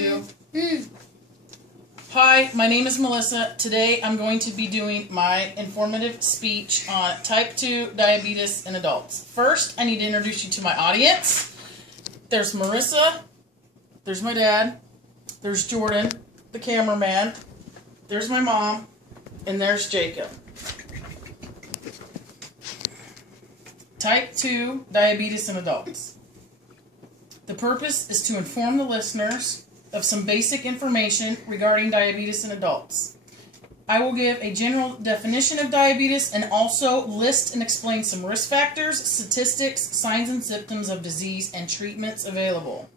2. Hi, my name is Melissa. Today I'm going to be doing my informative speech on type 2 diabetes in adults. First, I need to introduce you to my audience. There's Marissa, there's my dad, there's Jordan, the cameraman, there's my mom, and there's Jacob. Type 2 diabetes in adults. The purpose is to inform the listeners of some basic information regarding diabetes in adults. I will give a general definition of diabetes and also list and explain some risk factors, statistics, signs and symptoms of disease, and treatments available.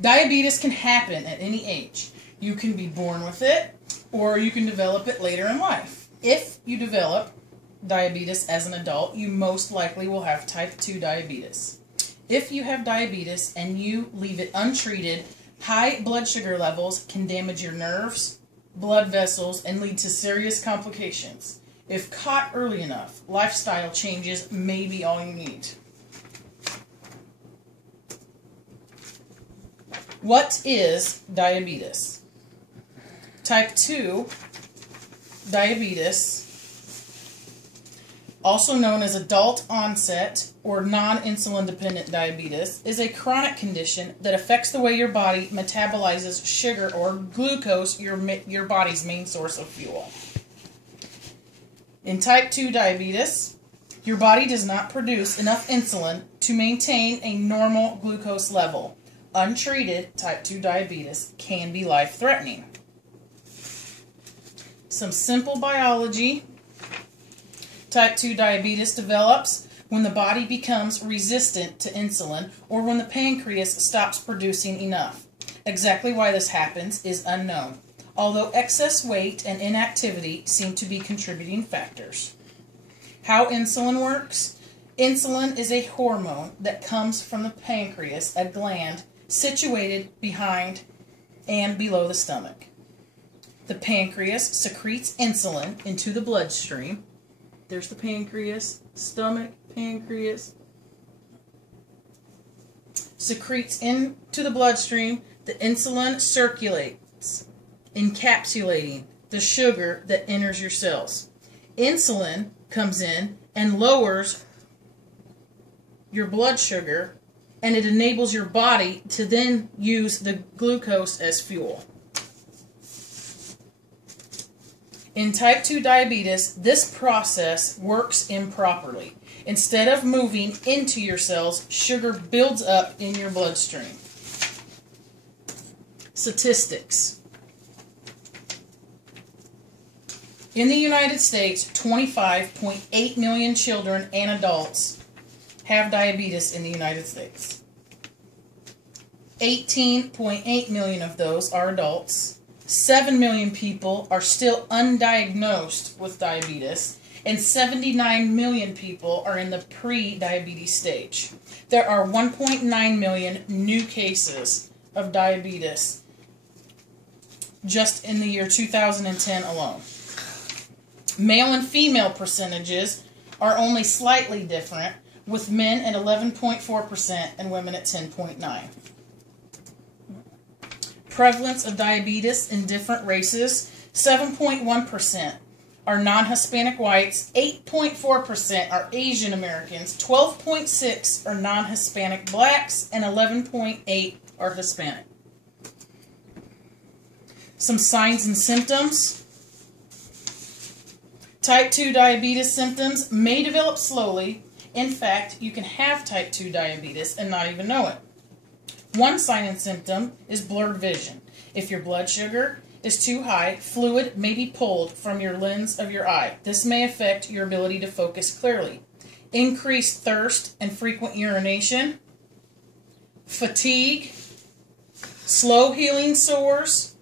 Diabetes can happen at any age. You can be born with it, or you can develop it later in life. If you develop diabetes as an adult, you most likely will have type 2 diabetes. If you have diabetes and you leave it untreated, high blood sugar levels can damage your nerves, blood vessels, and lead to serious complications. If caught early enough, lifestyle changes may be all you need. What is diabetes? Type 2 diabetes, also known as adult onset or non-insulin dependent diabetes, is a chronic condition that affects the way your body metabolizes sugar or glucose, your body's main source of fuel. In type 2 diabetes, your body does not produce enough insulin to maintain a normal glucose level. Untreated type 2 diabetes can be life-threatening. Some simple biology. Type 2 diabetes develops when the body becomes resistant to insulin or when the pancreas stops producing enough. Exactly why this happens is unknown, although excess weight and inactivity seem to be contributing factors. How insulin works? Insulin is a hormone that comes from the pancreas, a gland situated behind and below the stomach. The pancreas secretes insulin into the bloodstream. There's the pancreas, stomach, pancreas. Secretes into the bloodstream. The insulin circulates, encapsulating the sugar that enters your cells. Insulin comes in and lowers your blood sugar, and it enables your body to then use the glucose as fuel. In type 2 diabetes, this process works improperly. Instead of moving into your cells, sugar builds up in your bloodstream. Statistics. In the United States, 25.8 million children and adults have diabetes in the United States. 18.8 million of those are adults. 7 million people are still undiagnosed with diabetes, and 79 million people are in the pre-diabetes stage. There are 1.9 million new cases of diabetes just in the year 2010 alone. Male and female percentages are only slightly different, with men at 11.4% and women at 10.9%. Prevalence of diabetes in different races, 7.1% are non-Hispanic whites, 8.4% are Asian Americans, 12.6% are non-Hispanic blacks, and 11.8% are Hispanic. Some signs and symptoms. Type 2 diabetes symptoms may develop slowly. In fact, you can have type 2 diabetes and not even know it. One sign and symptom is blurred vision. If your blood sugar is too high, fluid may be pulled from your lens of your eye. This may affect your ability to focus clearly. Increased thirst and frequent urination, fatigue, slow healing sores,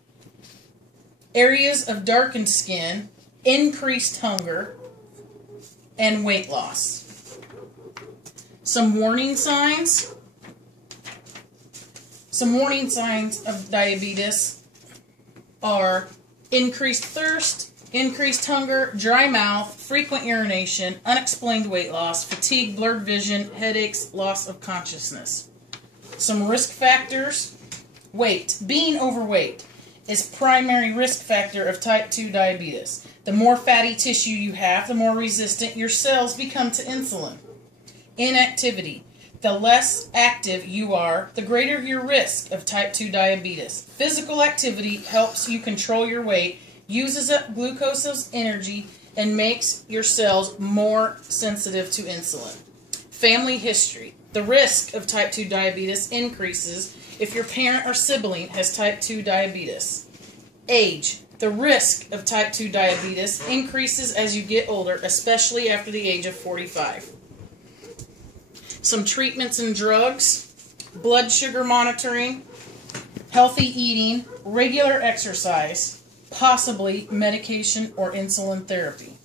areas of darkened skin, increased hunger, and weight loss. Some warning signs. Some warning signs of diabetes are increased thirst, increased hunger, dry mouth, frequent urination, unexplained weight loss, fatigue, blurred vision, headaches, loss of consciousness. Some risk factors: Weight. Being overweight is primary risk factor of type 2 diabetes. The more fatty tissue you have, the more resistant your cells become to insulin. Inactivity. The less active you are, the greater your risk of type 2 diabetes. Physical activity helps you control your weight, uses up glucose as energy, and makes your cells more sensitive to insulin. Family history. The risk of type 2 diabetes increases if your parent or sibling has type 2 diabetes. Age. The risk of type 2 diabetes increases as you get older, especially after the age of 45. Some treatments and drugs: blood sugar monitoring, healthy eating, regular exercise, possibly medication or insulin therapy.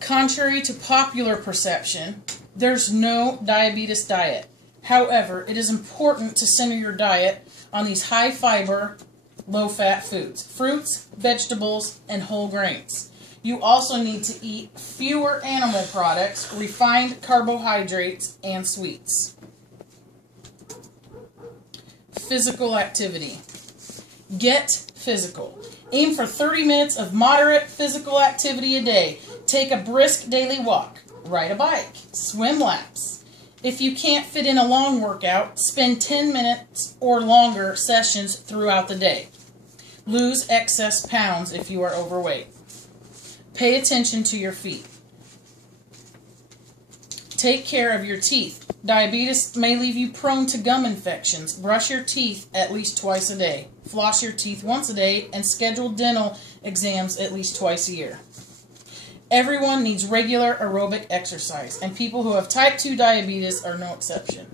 Contrary to popular perception, there's no diabetes diet. However, it is important to center your diet on these high-fiber, low-fat foods: fruits, vegetables, and whole grains. You also need to eat fewer animal products, refined carbohydrates, and sweets. Physical activity. Get physical. Aim for 30 minutes of moderate physical activity a day. Take a brisk daily walk. Ride a bike. Swim laps. If you can't fit in a long workout, spend 10 minutes or longer sessions throughout the day. Lose excess pounds if you are overweight. Pay attention to your feet. Take care of your teeth. Diabetes may leave you prone to gum infections. Brush your teeth at least twice a day. Floss your teeth once a day, and schedule dental exams at least twice a year. Everyone needs regular aerobic exercise, and people who have type 2 diabetes are no exception.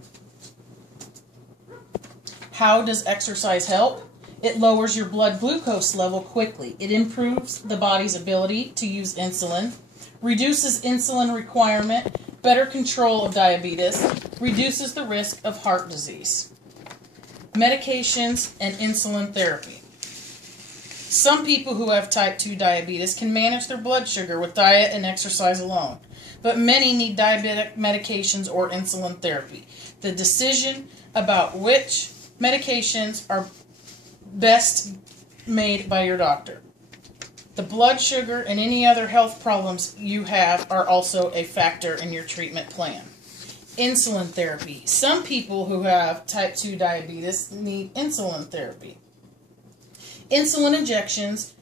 How does exercise help? It lowers your blood glucose level quickly. It improves the body's ability to use insulin, reduces insulin requirement, better control of diabetes, reduces the risk of heart disease. Medications and insulin therapy. Some people who have type 2 diabetes can manage their blood sugar with diet and exercise alone, but many need diabetic medications or insulin therapy. The decision about which medications are best made by your doctor. The blood sugar and any other health problems you have are also a factor in your treatment plan. Insulin therapy. Some people who have type 2 diabetes need insulin therapy. Insulin injections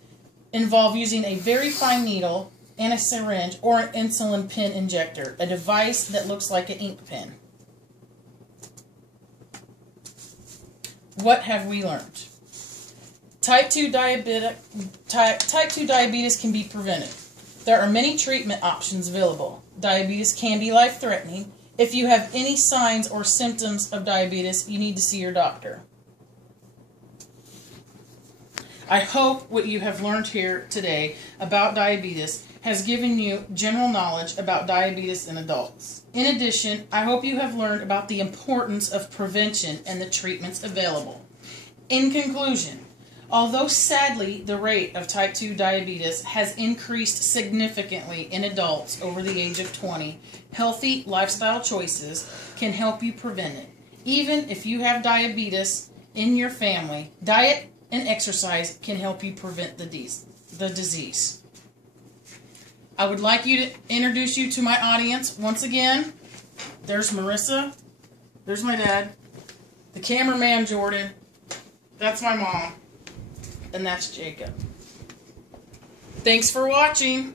involve using a very fine needle and a syringe or an insulin pen injector, a device that looks like an ink pen. What have we learned? Type 2 diabetes can be prevented. There are many treatment options available. Diabetes can be life-threatening. If you have any signs or symptoms of diabetes, you need to see your doctor. I hope what you have learned here today about diabetes has given you general knowledge about diabetes in adults. In addition, I hope you have learned about the importance of prevention and the treatments available. In conclusion, although sadly the rate of type 2 diabetes has increased significantly in adults over the age of 20, healthy lifestyle choices can help you prevent it. Even if you have diabetes in your family, diet and exercise can help you prevent the disease. I would like to introduce you to my audience once again. There's Marissa. There's my dad. The cameraman, Jordan. That's my mom. And that's Jacob. Thanks for watching.